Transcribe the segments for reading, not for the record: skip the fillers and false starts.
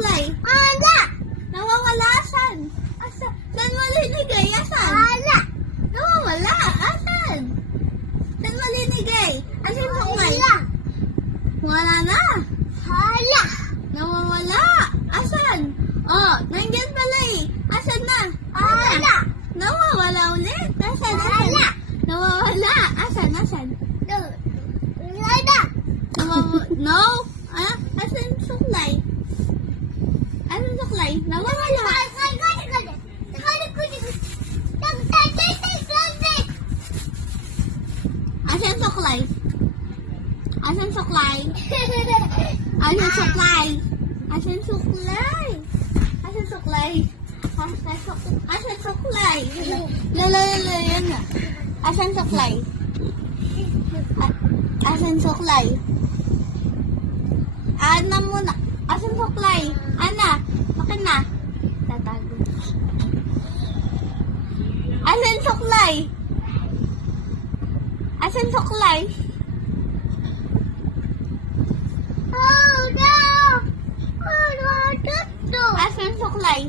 suklay? Ala! Nawawala, asan? Asan? Saan mo linigay? Asan? Ala! Nawawala, asan? Saan mo linigay? Asan yung suklay? Ala! Wala na. Ala! Nawawala. Asan? Oh, nandiyan pala eh. Asan na? Ala! Nawawala ulit. Asan? Asan? Ala! Nawawala. Asan? Asan? Ala! No? Ah? Asan yung suklay? Asan suklay? Nawawala. Asan suklay? Asan suklay? Asan suklay? Asan suklay? Asan suklay? Asan suklay? Lala, yan na. Asan suklay? Asan suklay? Ana muna. Asan suklay? Ana, akin na. Tatago. Asan suklay? Asan suklay? Oh no! Oh no! Asan suklay?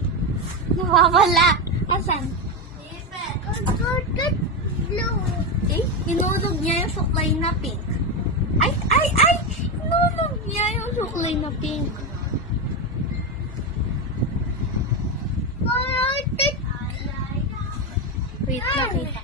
Nawawala. Asan? Eh, hinulog niya yung suklay na pink. Ay! Hinulog niya yung suklay na pink. Wait lang, wait.